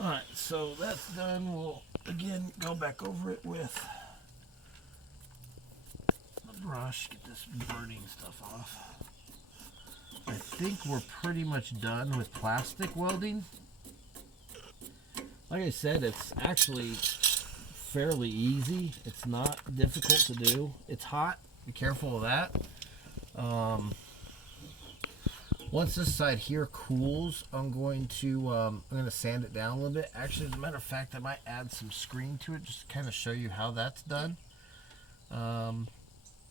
Alright, so that's done. We'll again go back over it with the brush, get this burning stuff off. I think we're pretty much done with plastic welding. Like I said, it's actually fairly easy. It's not difficult to do. It's hot. Be careful of that. Once this side here cools, I'm going to sand it down a little bit. Actually, as a matter of fact, I might add some screen to it just to kind of show you how that's done.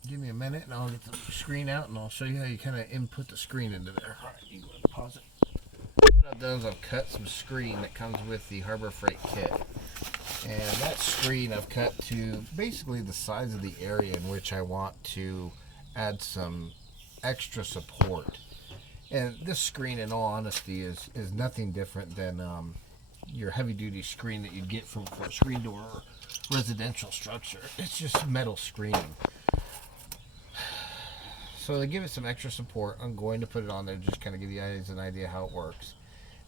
Give me a minute and I'll get the screen out and I'll show you how you kind of input the screen into there. All right, you go ahead and pause it. What I've done is I've cut some screen that comes with the Harbor Freight kit. And that screen I've cut to basically the size of the area in which I want to add some extra support. And this screen, in all honesty, is nothing different than your heavy-duty screen that you'd get for a screen door or residential structure. It's just metal screening. So to give it some extra support, I'm going to put it on there, just kind of give you guys an idea how it works.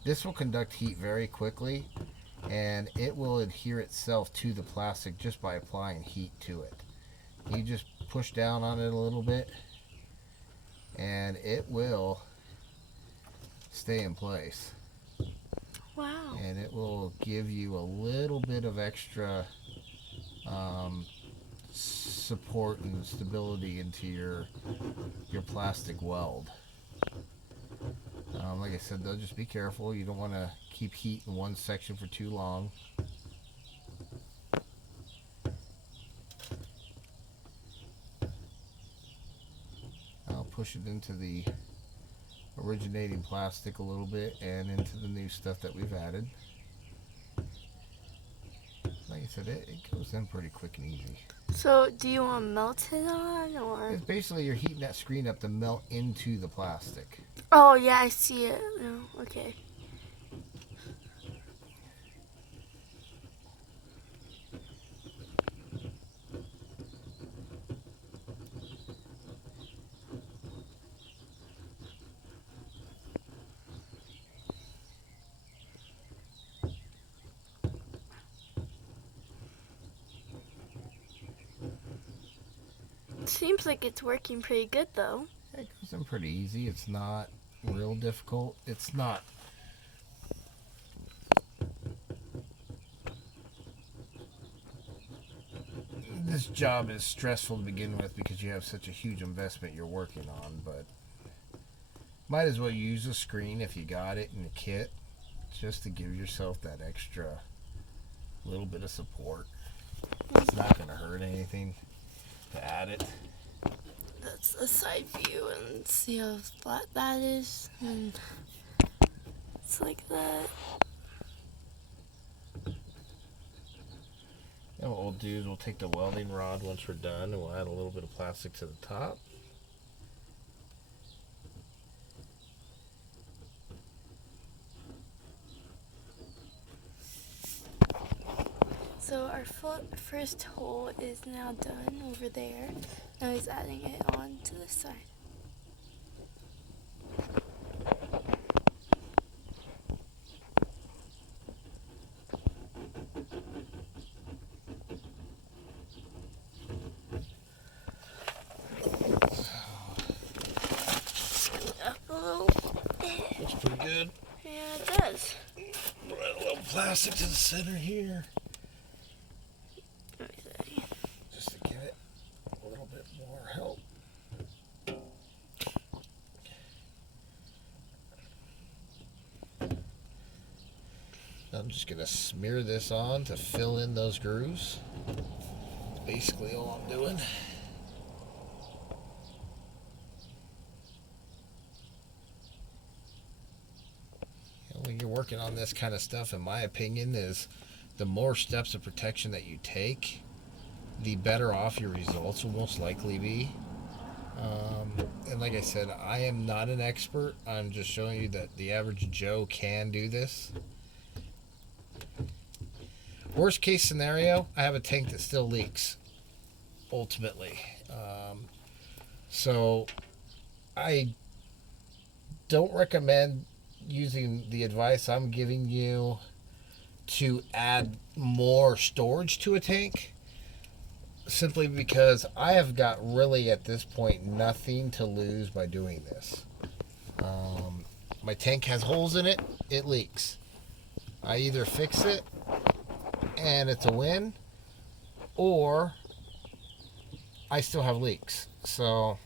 This will conduct heat very quickly, and it will adhere itself to the plastic just by applying heat to it. You just push down on it a little bit, and it will stay in place. Wow. And it will give you a little bit of extra support and stability into your plastic weld. Like I said, though, just be careful. You don't want to keep heat in one section for too long. I'll push it into the originating plastic a little bit and into the new stuff that we've added. Like I said, it goes in pretty quick and easy. So, do you want to melt it on, or? It's basically you're heating that screen up to melt into the plastic. Oh, yeah, I see it. No, okay. Seems like it's working pretty good, though. It goes in pretty easy. It's not real difficult. It's not. This job is stressful to begin with because you have such a huge investment you're working on, but might as well use a screen if you got it in the kit just to give yourself that extra little bit of support. It's not going to hurt anything to add it. That's the side view, and see how flat that is, and it's like that. Now what we'll do is we'll take the welding rod once we're done, and we'll add a little bit of plastic to the top. So our first hole is now done over there. Now he's adding it on to the side. Scoot up a little bit. Looks pretty good. Yeah, it does. We'll add a little plastic to the center here, just to give it a little bit more help. I'm just going to smear this on to fill in those grooves. Basically all I'm doing. When you're working on this kind of stuff, in my opinion, is the more steps of protection that you take, the better off your results will most likely be. And like I said, I am not an expert. I'm just showing you that the average Joe can do this. Worst case scenario, I have a tank that still leaks, ultimately. So I don't recommend using the advice I'm giving you to add more storage to a tank, simply because I have got really at this point nothing to lose by doing this. My tank has holes in it, it leaks. I either fix it and it's a win, or I still have leaks. So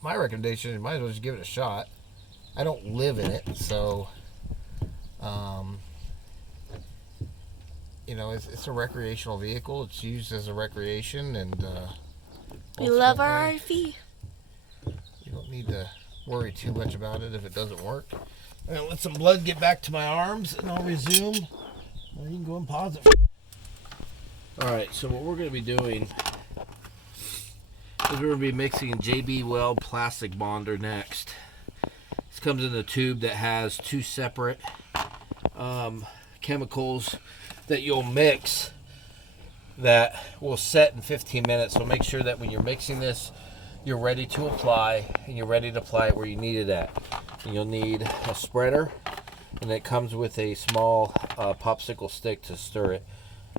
my recommendation is you might as well just give it a shot. I don't live in it, so you know, it's a recreational vehicle. It's used as a recreation, and We love our RV. You don't need to worry too much about it if it doesn't work. I'm gonna let some blood get back to my arms, and I'll resume. Or you can go and pause it. All right. So what we're gonna be doing is we're gonna be mixing JB Weld plastic bonder next. This comes in a tube that has two separate chemicals that you'll mix that will set in 15 minutes. So make sure that when you're mixing this, you're ready to apply, and you're ready to apply it where you need it at. And you'll need a spreader, and it comes with a small popsicle stick to stir it.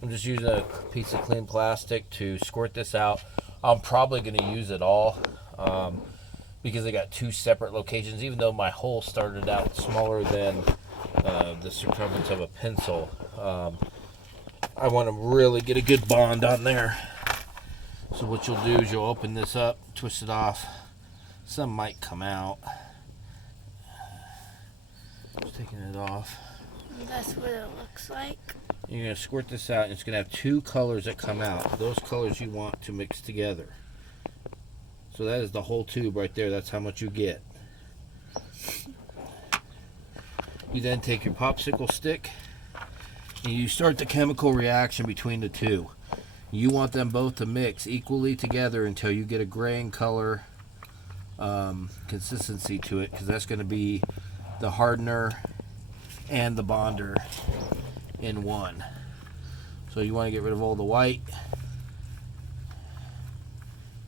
I'm just using a piece of clean plastic to squirt this out. I'm probably going to use it all because I got two separate locations. Even though my hole started out smaller than the circumference of a pencil, I want to really get a good bond on there. So what you'll do is you'll open this up, twist it off. Some might come out. Just taking it off. That's what it looks like. You're going to squirt this out, and it's going to have two colors that come out. Those colors you want to mix together. So that is the whole tube right there. That's how much you get. You then take your popsicle stick, and you start the chemical reaction between the two. You want them both to mix equally together until you get a graying color consistency to it, because that's going to be the hardener and the bonder in one. So you want to get rid of all the white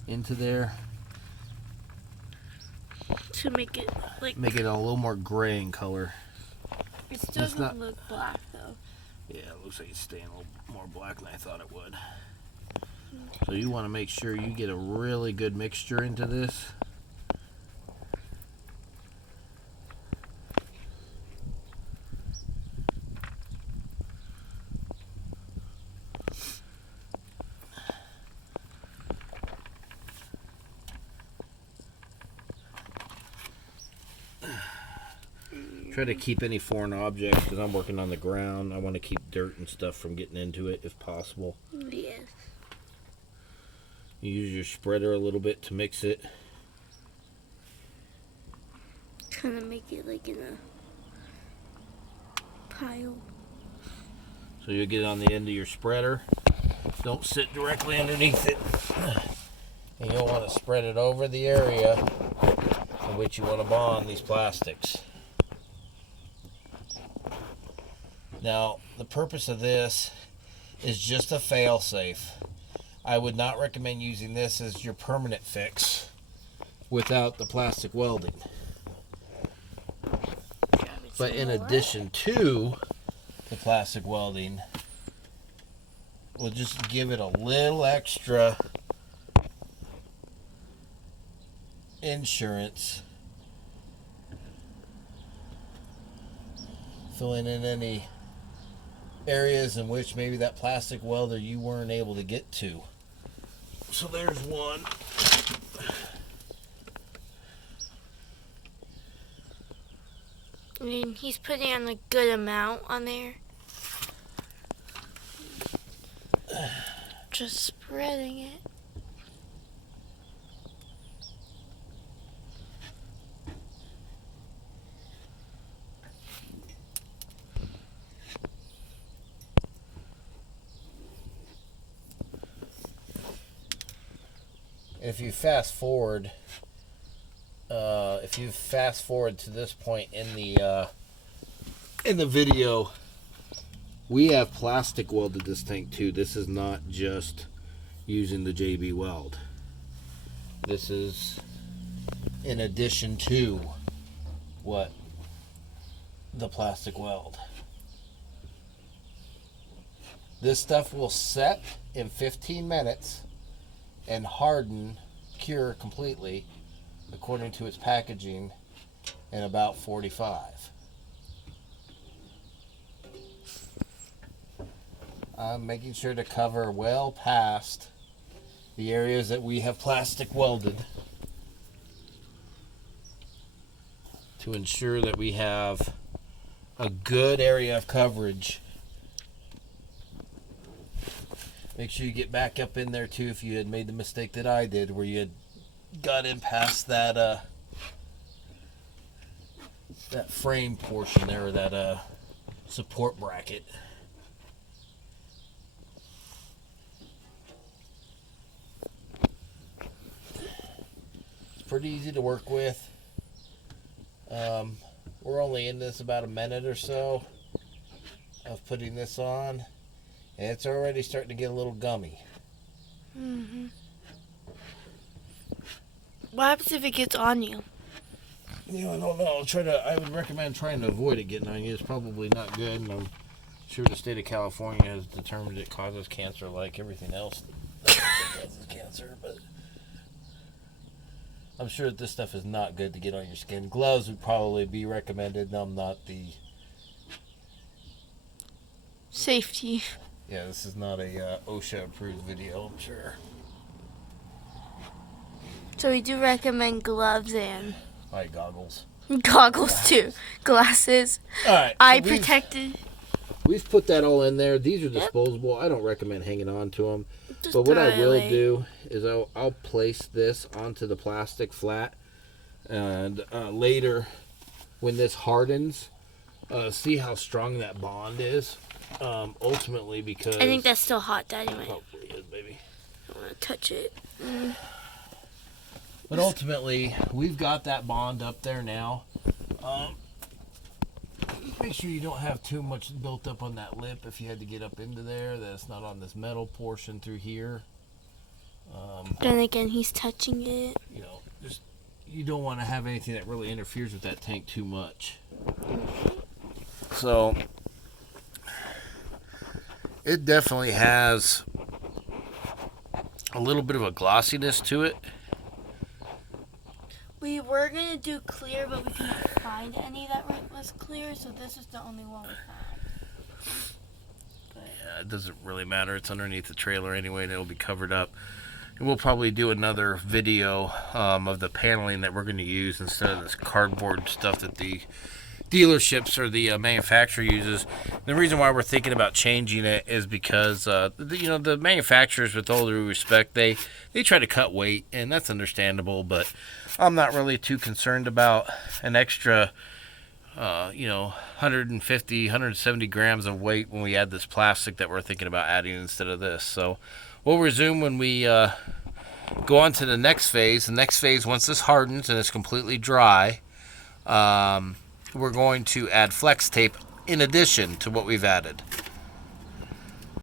into there To make it like. make it a little more gray in color. It still doesn't look black though. Yeah, it looks like it's staying a little more black than I thought it would. So you want to make sure you get a really good mixture into this. Try to keep any foreign objects, because I'm working on the ground. I want to keep dirt and stuff from getting into it if possible. Yes. You use your spreader a little bit to mix it. Kind of make it like in a pile. So you'll get it on the end of your spreader. Don't sit directly underneath it. And you'll want to spread it over the area in which you want to bond these plastics. Now, the purpose of this is just a fail-safe. I would not recommend using this as your permanent fix without the plastic welding. But in addition to the plastic welding, we'll just give it a little extra insurance, filling in any areas in which maybe that plastic welder you weren't able to get to. So there's one. I mean, he's putting on a good amount on there. Just spreading it. If you fast forward to this point in the video, we have plastic welded this tank too. This is not just using the JB Weld. This is in addition to what the plastic weld. This stuff will set in 15 minutes and harden, cure completely, according to its packaging, in about 45. I'm making sure to cover well past the areas that we have plastic welded to ensure that we have a good area of coverage. Make sure you get back up in there too if you had made the mistake that I did where you had got in past that that frame portion there, or that support bracket. It's pretty easy to work with. We're only in this about a minute or so of putting this on, and it's already starting to get a little gummy. Mm-hmm. What happens if it gets on you? You know, I don't know. I would recommend trying to avoid it getting on you. It's probably not good, and I'm sure the state of California has determined it causes cancer like everything else that causes cancer, but I'm sure that this stuff is not good to get on your skin. Gloves would probably be recommended. I'm not the... Safety. Yeah, this is not a OSHA-approved video, I'm sure. So we do recommend gloves and... Goggles. Goggles too. Glasses. All right. Eye protected. We've put that all in there. These are disposable. I don't recommend hanging on to them. Just but what I will away. do is I'll place this onto the plastic flat, and later when this hardens, see how strong that bond is. Ultimately, because I think that's still hot, Daddy. Hopefully it is, baby. I don't want to touch it. But ultimately, we've got that bond up there now. Make sure you don't have too much built up on that lip if you had to get up into there. That it's not on this metal portion through here. Then again, he's touching it. You know, just you don't want to have anything that really interferes with that tank too much. So it definitely has a little bit of a glossiness to it. We were going to do clear, but we couldn't find any that was clear, so this is the only one we found. Yeah, it doesn't really matter. It's underneath the trailer anyway, and it'll be covered up. And we'll probably do another video of the paneling that we're going to use instead of this cardboard stuff that the dealerships or the manufacturer uses. The reason why we're thinking about changing it is because the manufacturers, with all due respect, they try to cut weight, and that's understandable, but I'm not really too concerned about an extra 150 170 grams of weight when we add this plastic that we're thinking about adding instead of this. So we'll resume when we go on to the next phase. The next phase, once this hardens and it's completely dry, we're going to add flex tape in addition to what we've added.